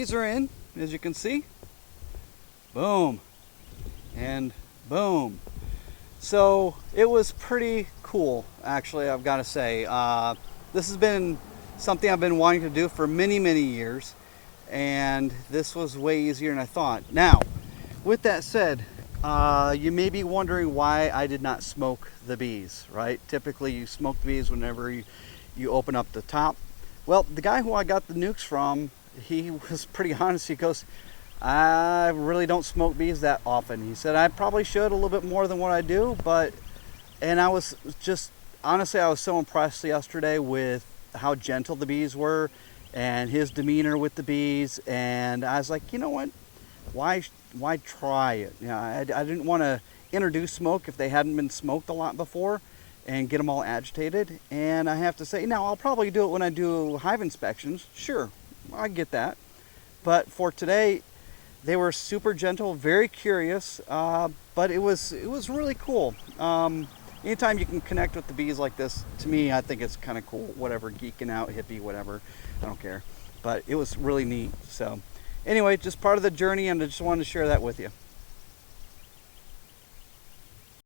bees are in, as you can see. Boom. And boom. So it was pretty cool, actually, I've got to say. This has been something I've been wanting to do for many, many years, and this was way easier than I thought. Now, with that said, you may be wondering why I did not smoke the bees, right? Typically, you smoke the bees whenever you open up the top. Well, the guy who I got the nukes from, he was pretty honest. He goes, I really don't smoke bees that often. He said I probably should a little bit more than what I do, but, and I was just, honestly, I was so impressed yesterday with how gentle the bees were and his demeanor with the bees. And I was like, you know what? Why try it? You know, I didn't want to introduce smoke if they hadn't been smoked a lot before and get them all agitated. And I have to say, now I'll probably do it when I do hive inspections. Sure, I get that. But for today, they were super gentle, very curious, but it was really cool. Anytime you can connect with the bees like this, to me, I think it's kind of cool. Whatever, geeking out, hippie, whatever, I don't care. But it was really neat. So anyway, just part of the journey, and I just wanted to share that with you.